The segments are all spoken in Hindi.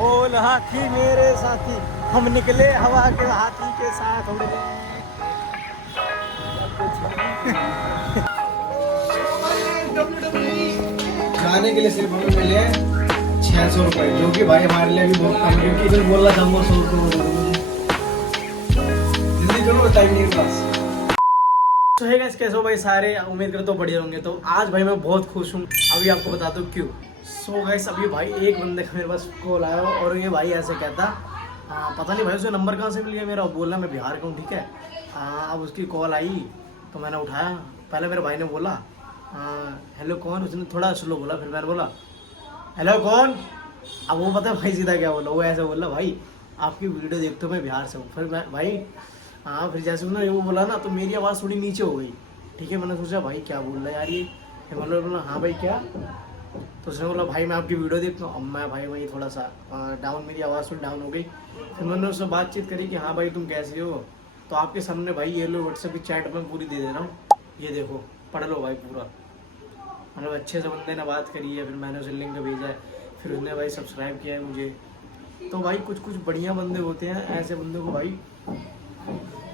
बोल हाथी मेरे साथी, हम निकले हवा के हाथी के साथ उड़ने। खाने के लिए सिर्फ हमें मिले 600 रुपए, जो कि भाई हमारे लिए भी बहुत कम है, क्योंकि इधर बोल रहा था वो 100 रुपये जल्दी चलो, टाइम नहीं पास। तो है गाइस, कैसे हो भाई सारे, उम्मीद करता हूँ बढ़िया होंगे। तो आज भाई मैं बहुत खुश हूँ, अभी आपको बता दूँ क्यों। सो गाइस, अभी भाई एक बंदे का मेरे पास कॉल आया और ये भाई ऐसे कहता, पता नहीं भाई उसे नंबर कहाँ से मिल गया मेरा, बोलना मैं बिहार का हूँ, ठीक है। अब उसकी कॉल आई तो मैंने उठाया। पहले मेरे भाई ने बोला हेलो कौन, उसने थोड़ा स्लो बोला, फिर मैंने बोला हेलो कौन। अब वो पता है भाई सीधा क्या बोला, वो ऐसे बोला भाई आपकी वीडियो देखते हो मैं बिहार से हूँ। फिर मैं भाई फिर जैसे उन्होंने वो बोला ना, तो मेरी आवाज़ थोड़ी नीचे हो गई, ठीक है। मैंने सोचा भाई क्या बोल रहा है यार ये। फिर मतलब बोला हाँ भाई क्या, तो उसने बोला भाई मैं आपकी वीडियो देखता हूँ। अब मैं भाई वही थोड़ा सा डाउन, मेरी आवाज़ थोड़ी डाउन हो गई। फिर मैंने उससे बातचीत करी कि हाँ भाई तुम कैसे हो। तो आपके सामने भाई ये लो व्हाट्सएप की चैट में पूरी दे दे रहा हूँ, ये देखो पढ़ लो भाई पूरा। मतलब अच्छे से बंदे ने बात करी है, फिर मैंने उसे लिंक भेजा है, फिर उसने भाई सब्सक्राइब किया है मुझे। तो भाई कुछ कुछ बढ़िया बंदे होते हैं, ऐसे बंदे को भाई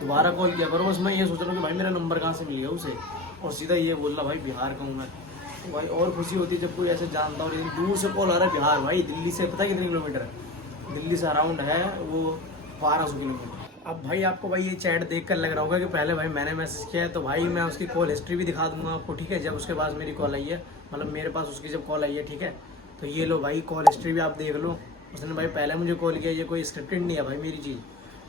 दोबारा कॉल किया करो। बस मैं ये सोच रहा हूँ कि भाई मेरा नंबर कहाँ से मिल गया उसे, और सीधा ये बोल रहा भाई बिहार का हूँ मैं। तो भाई और खुशी होती है जब कोई ऐसे जानता हो। लेकिन दूर से कॉल आ रहा है, बिहार भाई, दिल्ली से पता है कितने किलोमीटर है, दिल्ली से अराउंड है वो 1200 किलोमीटर। अब भाई आपको भाई ये चैट देख कर लग रहा होगा कि पहले भाई मैंने मैसेज किया है, तो भाई मैं उसकी कॉल हिस्ट्री भी दिखा दूंगा आपको, ठीक है। जब उसके पास मेरी कॉल आई है, मतलब मेरे पास उसकी जब कॉल आई है, ठीक है। तो ये लो भाई कॉल हिस्ट्री भी आप देख लो। उसने भाई पहले मुझे कॉल किया, ये कोई स्क्रिप्टेड नहीं है भाई मेरी चीज़,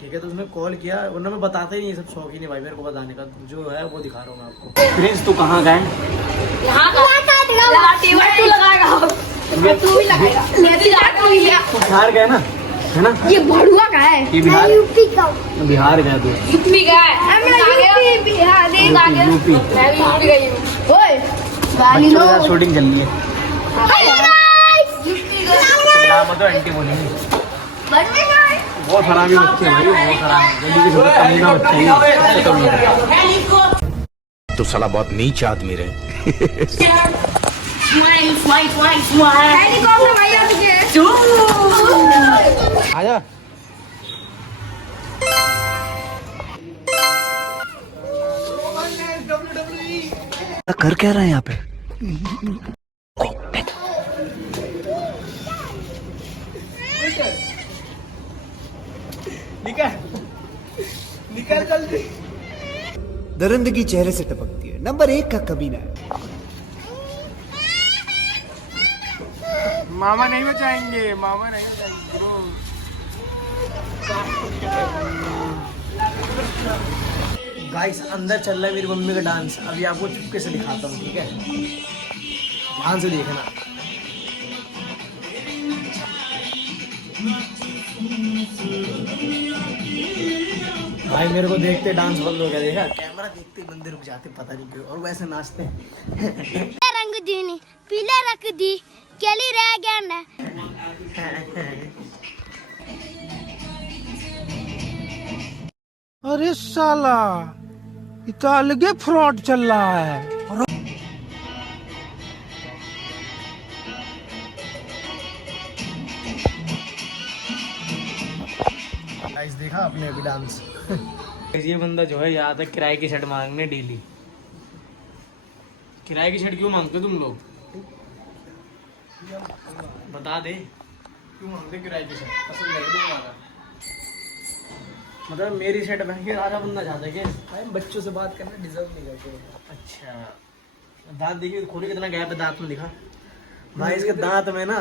ठीक है। तो उसने कॉल किया, वरना मैं बताता ही नहीं, सब शौक ही नहीं भाई मेरे को बताने का, जो है वो दिखा रहा हूँ मैं आपको। प्रिंस तू कहाँ गए? बिहार गए ना, है ना? ये भड़ुआ का है, ये बिहार, यूपी का, बिहार गए तू? यूपी का है, यूपी बिहार यूपी। मैं भी यूपी गई हूँ। ओए गाली लो, शूटिंग चल रही है, मत एंटी बोलेंगे। बहुत खराबी बच्चे हैं भाई, बहुत खराब, जल्दी से कमीना बच्चे हैं। तो साला बहुत नीच आदमी रहे। हेलीकॉप्टर भाई आ मुझे आजा। कर क्या रहा है यहाँ पे? निकल जल्दी। दरिंदगी चेहरे से टपकती है, नंबर 1 का कमीना है। मामा नहीं बचाएंगे, मामा नहीं बचाएंगे ब्रो। गाइस अंदर चल रहा है मेरी मम्मी का डांस, अभी आपको चुपके से दिखाता हूँ, ठीक है। ध्यान से देखना। भाई मेरे को देखते डांस बंद हो गया, देखा कैमरा देखते बंदे रुक जाते, पता नहीं क्यों, और वैसे नाचते हैं। रंग दीनी पीले रख दी केली रह गया ना। अरे साला ये तो अलगे फ्रॉड चल रहा है। गाइस देखा आपने अभी डांस। ये बंदा जो है यहाँ तक किराए की शर्ट मांगने डेली। किराए की शर्ट क्यों मांगते तुम लोग, बता दे क्यों मांगते किराए की शर्ट? पसंद है दूंगा, मतलब मेरी शर्ट पहन के आधा बंदा चाहता है कि भाई बच्चों से बात करना डिजर्व नहीं करते। अच्छा दांत देखिए खोले, कितना गैप है दांत में, दिखा भाई इसके दांत में ना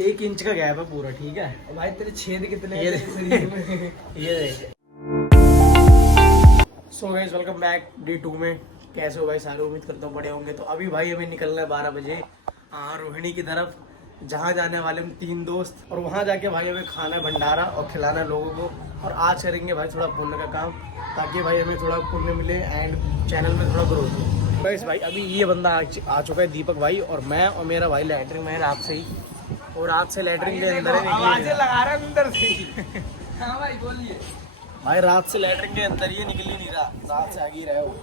1 इंच का गैप है पूरा, ठीक है। भाई तेरे छेद कितने ये देख। So guys welcome back day 2 में। कैसे हो भाई सारे, उम्मीद करता हूँ बड़े होंगे। तो अभी भाई हमें निकलना है 12 बजे रोहिणी की तरफ, जहाँ जाने वाले हम 3 दोस्त, और वहाँ जाके भाई हमें खाना भंडारा और खिलाना लोगों को। और आज करेंगे भाई थोड़ा पुण्य का काम, ताकि भाई हमें थोड़ा पुण्य मिले एंड चैनल में थोड़ा ग्रोथ हो। बस भाई अभी ये बंदा आ चुका है, दीपक भाई, और मैं और मेरा भाई लैटरिन में है रात से ही, और रात से लैटरिन के अंदर लगा रहा है अंदर से ही। हाँ भाई बोलिए भाई, रात से लैटरिन के अंदर ही निकल ही नहीं रहा, रात से आगे ही रहे हो।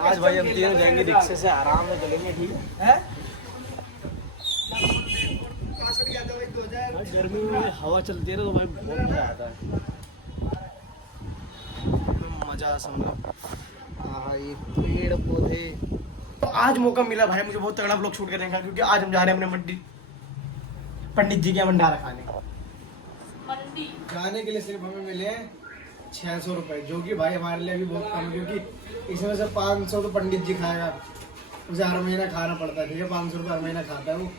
आज भाई हम तीनों जाएंगे रिक्शे से, आराम से चलेंगे, ठीक है। गर्मी में हवा चलती है ना तो भाई बहुत मज़ा आता है, मज़ा समझो। हाँ ये पेड़ पौधे। तो आज मौका मिला भाई मुझे बहुत तगड़ा ब्लॉग शूट करने का, क्योंकि आज हम जा रहे हैं अपने पंडित जी के भंडारा खाने। खाने के लिए सिर्फ हमें मिले 600 रुपए, जो कि भाई हमारे लिए भी बहुत कम है, क्योंकि इसमें से 500 तो पंडित जी खाएगा, उसे हर महीना खाना पड़ता है, ठीक है। 500 रुपये हर महीना खाता है वो,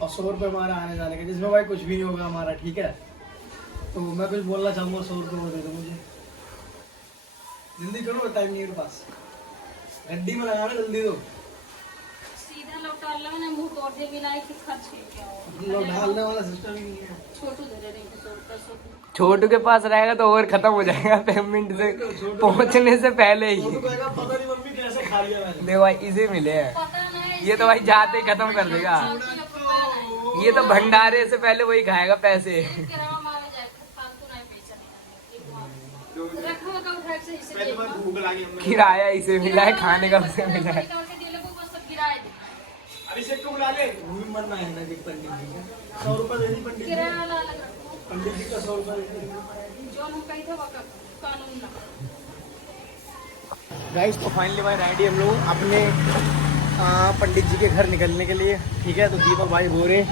और 100 रुपये हमारा आने जाने का, जिसमें भाई कुछ भी नहीं होगा हमारा, ठीक है। तो मैं कुछ बोलना चाहूँगा, 100 रुपये दे दो मुझे, जल्दी करो, टाइम नहीं है मेरे पास, गड्डी में लगाना, जल्दी दो। सीधा लौटा लो ना, मुंह तोड़ दे बिना कि खर्च के क्या हो। ढालने वाला सिस्टम ही नहीं है। छोटू दे रहे हैं 100 रुपये। छोटू के पास रहेगा तो और खत्म हो जाएगा पेमेंट से पहुंचने से पहले ही। छोटू कहेगा पता नहीं मम्मी कैसे खा लिया मैंने। देखो भाई इसे मिले हैं, पता नहीं ये तो भाई जाते ही खत्म कर देगा, ये तो भंडारे से पहले वही खाएगा पैसे। किराया इसे मिला है, खाने का उसे मिला है। अभिषेक को बुला ले, वो भी मरना है ना, देख पंडित जी का 100 रुपये दे दी पंडित जी को। पंडित जी का 100 रुपये दे दी। गाइस तो फाइनली भाई रेडी हम लोग अपने पंडित जी के घर निकलने के लिए, ठीक है। तो दीपक भाई बोरे,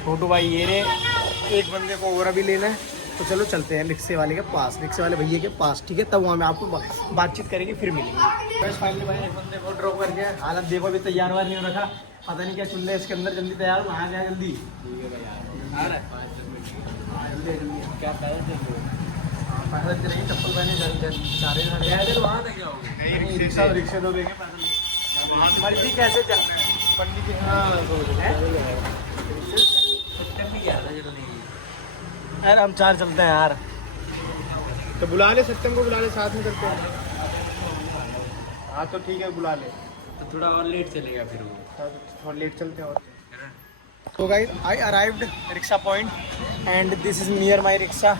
छोटू भाई ये रे, एक बंदे को और अभी लेना है, तो चलो चलते हैं रिक्शे वाले के पास, रिक्शे वाले भैया के पास, ठीक है। तब वहाँ में आपको बातचीत करेंगे, फिर मिलेंगे। बस फाइनली भाई एक बंदे को ड्रॉप करके, हालत देखो अभी तैयार वार नहीं हो रखा, पता नहीं क्या चुन रहे इसके अंदर, जल्दी तैयार हो, आ गया जल्दी, क्या पैदल चलेंगे, चप्पल पहने सारे रिक्शे तो देंगे पैदल। मर्जी कैसे चलते हैं पंडित जी, हाँ यार हम 4 चलते हैं यार। तो बुला ले, सत्यम को बुला ले, साथ में करते हैं। हाँ तो ठीक है, बुला ले। तो थोड़ा और लेट चलेगा फिर वो, थोड़ा लेट चलते हैं और। So guys, I arrived rickshaw point and this is near my rickshaw.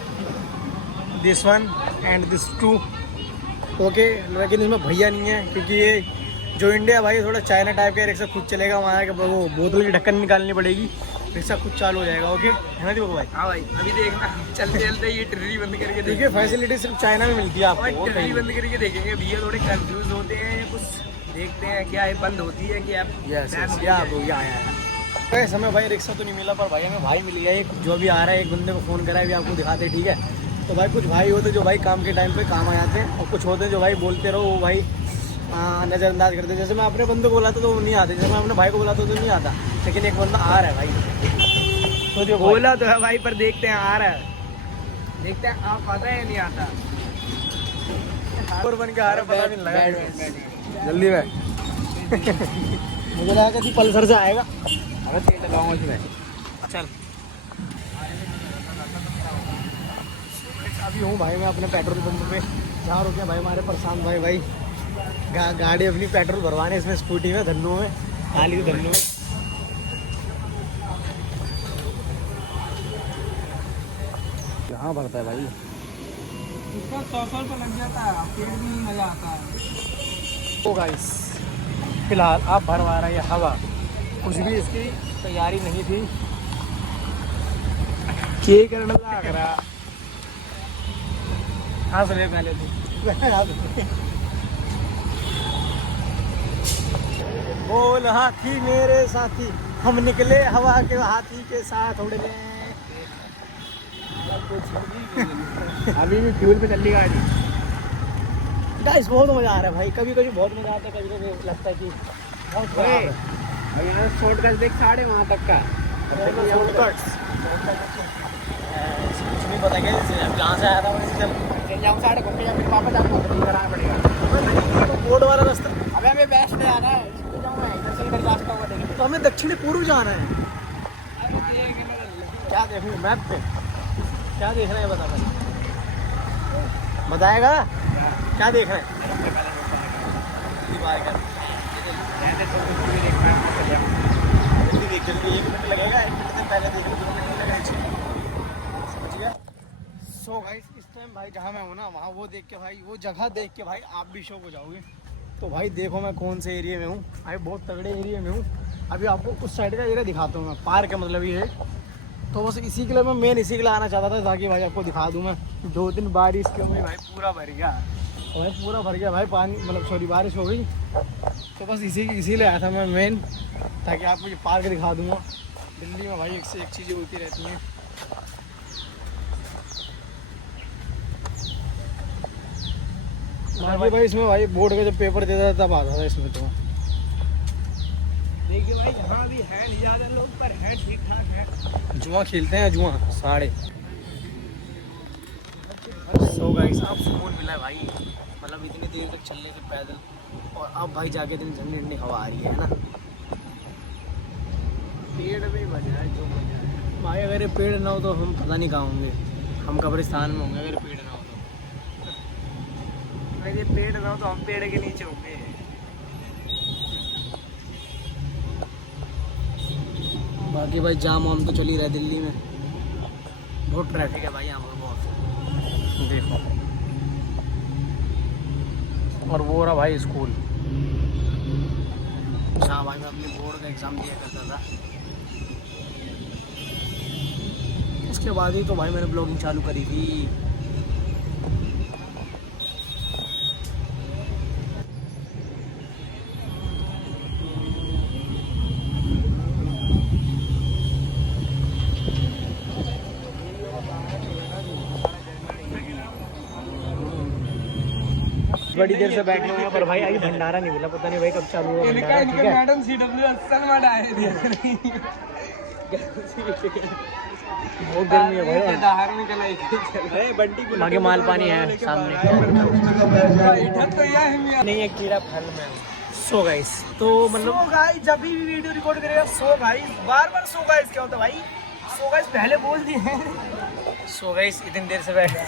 This one and this two. Okay, लेकिन इसमें भैया नहीं है, क्योंकि ये जो इंडिया भाई थोड़ा चाइना टाइप का रिक्शा खुद चलेगा, वहाँ के वो बोतल की ढक्कन निकालनी पड़ेगी, रिक्शा खुद चालू हो जाएगा। ओके है ना दीपक भाई? हाँ भाई अभी देखना, चलते चलते ये ट्रिरी बंद करके देखिए, फैसिलिटी सिर्फ चाइना में मिलती है आपको। ट्रिरी बंद करके देखेंगे, भैया थोड़े कंफ्यूज होते हैं, कुछ देखते हैं क्या ये बंद होती है कि यस हमें भाई रिक्शा तो नहीं मिला, पर भाई हमें भाई मिल गया एक, जो भी आ रहा है, एक बंदे को फ़ोन करा है, अभी आपको दिखाते हैं, ठीक है। तो भाई कुछ भाई होते जो भाई काम के टाइम पे काम आ जाते हैं, और कुछ होते हैं जो भाई बोलते रहो वो भाई नज़रअंदाज करते हैं। जैसे मैं अपने बंदे को बुलाता तो वो नहीं आते, जैसे मैं अपने भाई को बुलाता तो नहीं आता, लेकिन एक बंदा आ रहा है भाई, तो जो बोला तो है भाई, पर देखते हैं आ रहा है, देखते हैं आप पता है नहीं आता, और बन के आ रहा है, पता भी नहीं लगा। जल्दी में मुझे लगा कि पल्सर से आएगा। अरे तेल लगाऊंगा इसमें, चल अभी हूँ भाई मैं अपने पेट्रोल पंप पे, जहाँ रुके भाई हमारे प्रशांत भाई गाड़ी अपनी पेट्रोल भरवाने इसमें स्कूटी में, धन्नों में खाली धन्नों में। कहाँ भरता है भाई? इसका 100 रुपये लग जाता है, फिर भी मज़ा आता है। तो गाइस फिलहाल आप भरवा रहे हैं हवा, कुछ भी इसकी तैयारी नहीं थी, के करने लग रहा। हाँ सुनिए पहले बोल हाथी मेरे साथी, हम निकले हवा के हाथी के साथ उड़ने। अभी भी फ्यूल पे चल रही गाड़ी। गाइस बहुत मज़ा आ रहा है भाई, कभी कभी बहुत मज़ा आता है, कभी कभी लगता है कि बहुत खराब है। शॉर्टकट देख, साढ़े वहाँ तक का कुछ नहीं पता क्या, जहाँ से आया था वहीं से चल जाऊँ, साढ़े घंटे या फिर वापस आऊँगा, तो कराना पड़ेगा। बोर्ड वाला रास्ता, अबे हमें वेस्ट में आना है, इसमें जाऊँगा, इधर से इधर रास्ता हुआ देखेंगे। तो हमें दक्षिणी पूर्व जाना है। क्या देखूँ मैप पे, क्या देख रहे हैं बता भाई, बताएगा क्या देख रहे हैं? जल्दी देख, जल्दी 1 मिनट लगेगा, 1 मिनट से पहले देख लो, 2 मिनट लगेगा, समझ गया। सो गाइस इस टाइम भाई जहाँ मैं हूँ ना, वहाँ वो देख के भाई, वो जगह देख के भाई आप भी शौक हो जाओगे। तो भाई देखो मैं कौन से एरिया में हूँ, भाई बहुत तगड़े एरिया में हूँ। अभी आपको उस साइड का एरिया दिखाता हूँ मैं, पार्क है मतलब ये है, तो बस इसी के लिए मैं मेन इसी के लिए आना चाहता था ताकि भाई आपको दिखा दूँ मैं 2-3 बारिश के में भाई पूरा भर गया। तो भाई पूरा भर गया भाई पानी, मतलब सॉरी बारिश हो गई। तो बस इसीलिए आया था मैं मेन, ताकि आपको ये पार्क दिखा दूँगा। दिल्ली में भाई एक से एक चीज़ें होती रहती हैं। बाकी भाई इसमें भाई बोर्ड का जब पेपर देता था तब आता था इसमें। तो देखिए भाई यहाँ भी है नहीं ज़्यादा लोग, पर है ठीक ठाक है। जुआ खेलते हैं, जुआ साढ़े। सो गाइस अब सुकून मिला है भाई, मतलब इतनी देर तक चलने से पैदल, और अब भाई जाके इतनी ठंडी ठंडी हवा आ रही है ना। पेड़ भी मजा है, जो मजा है भाई अगर ये पेड़ ना हो तो हम पता नहीं कहाँ होंगे, हम कब्रिस्तान में होंगे अगर पेड़ ना हो तो। अगर ये पेड़ ना हो तो हम पेड़ के नीचे होंगे। बाकी भाई जाम वाम तो चल ही रहा है दिल्ली में, बहुत ट्रैफिक है भाई यहाँ पर बहुत, देखो। और वो रहा भाई स्कूल जहाँ भाई मैं अपने बोर्ड का एग्ज़ाम दिया करता था। उसके बाद ही तो भाई मैंने ब्लॉगिंग चालू करी थी। बड़ी देर से बैठे हुए हैं पर भाई अभी भंडारा नहीं मिला, पता नहीं भाई कब चालू हुआ भंडारा। ठीक है मैडम CW असल में डाले थे। बहुत गर्मी है भाई, बाहर निकल आई बंटी आगे माल पानी है सामने, तो यह नहीं है कीड़ा फल में। सो गाइस तो मतलब गाइस जब भी वीडियो रिकॉर्ड करेगा सो गाइस, बार सो गाइस क्या होता है भाई, सो गाइस पहले बोल दिए हैं। सो गाइस इतनी देर से बैठे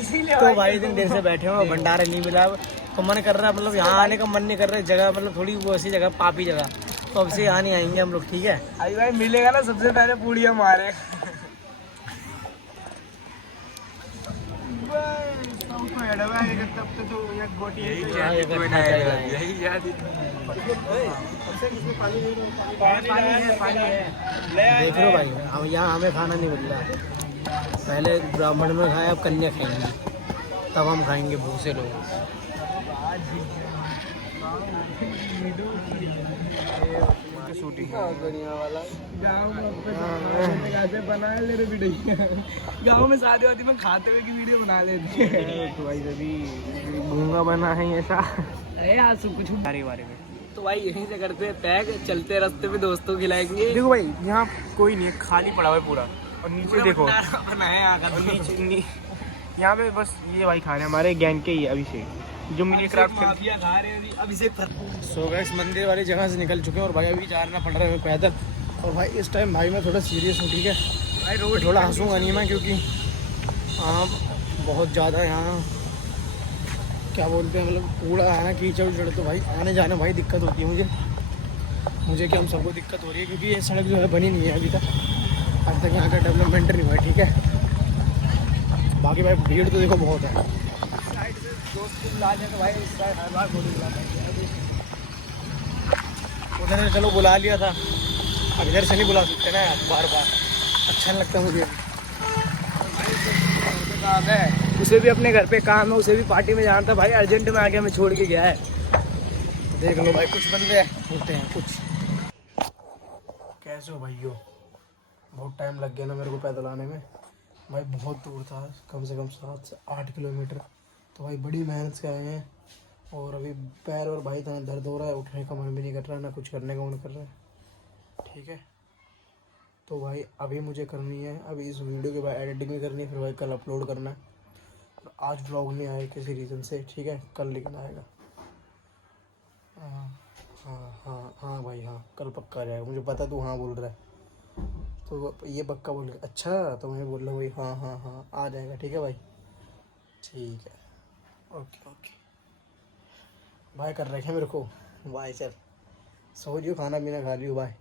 इसीलिए तो भाई इतनी देर से बैठे हो, भंडारा नहीं मिला तो मन कर रहा है, मतलब यहाँ आने का मन नहीं कर रहा है। जगह मतलब थोड़ी वो ऐसी जगह पापी जगह, तो अब से यहाँ नहीं आएंगे हम लोग। ठीक है अभी भाई मिलेगा ना सबसे पहले पूड़ियाँ मारे। देख लो भाई हम यहाँ हमें खाना नहीं मिल रहा है, पहले ब्राह्मण में खाया अब कन्या खाएंगे, तब हम खाएंगे भूसे लोग। शूटिंग बढ़िया वाला गाँव में बनाए ले रहे वीडियो, गाँव में शादी वादी में खाते हुए की वीडियो बना लेते। तो भाई अभी गूंगा बना है ऐसा। अरे आज सब कुछ बारे में तो भाई यहीं से करते हैं पैक, चलते रास्ते में दोस्तों खिलाएंगे। देखो भाई यहाँ कोई नहीं है, खाली पड़ा हुआ है पूरा, और नीचे देखो यहाँ पे बस ये भाई खा रहे हैं हमारे गैंग के ही अभिषेक, जो मुझे क्राफ्ट माफिया खा रहे हैं अभिषेक। सो गाइस मंदिर वाली जगह से निकल चुके हैं और भाई अभी जाना पड़ रहा है हमें पैदल। और भाई इस टाइम भाई मैं थोड़ा सीरियस हूँ, ठीक है भाई रोड थोड़ा हंसूंगा नहीं मैं, क्योंकि बहुत ज़्यादा यहाँ क्या बोलते हैं, मतलब कूड़ा है ना, कीचड़ उचड़, तो भाई आने जाने भाई दिक्कत होती है मुझे क्या हम सबको दिक्कत हो रही है, क्योंकि ये सड़क जो है बनी नहीं है अभी तक, आज तक यहाँ का डेवलपमेंट नहीं हुआ है। ठीक है बाकी भाई भीड़ तो देखो बहुत है। उधर से चलो बुला लिया था, अब इधर से नहीं बुला सकते ना आप बार बार, अच्छा नहीं लगता मुझे। काम है, उसे भी अपने घर पे काम है, उसे भी पार्टी में जाना था भाई, अर्जेंट में आके हमें छोड़ के गया है। देख लो भाई कुछ बंदे होते हैं कुछ। कैसे हो भाइयों, बहुत टाइम लग गया ना मेरे को पैदल आने में भाई, बहुत दूर था, कम से कम 7 से 8 किलोमीटर। तो भाई बड़ी मेहनत से आए हैं, और अभी पैर और भाई इतना दर्द हो रहा है, उठने का मन भी नहीं कर रहा है, ना कुछ करने का मन कर रहा है। ठीक है तो भाई अभी मुझे करनी है, अभी इस वीडियो के बाद एडिटिंग भी करनी है, फिर भाई कल अपलोड करना है। तो आज ब्लॉग नहीं आया किसी रीज़न से, ठीक है कल लेकिन आएगा। हाँ भाई हाँ कल पक्का आ जाएगा, मुझे पता तू हाँ बोल रहा है, तो ये पक्का बोल रहा अच्छा, तो मैं बोल रहा हूँ भाई हाँ आ जाएगा। ठीक है भाई ठीक है ओके बाय कर रखे मेरे को, बाय चल सो रही हो, खाना पीना खा रही हो, बाय।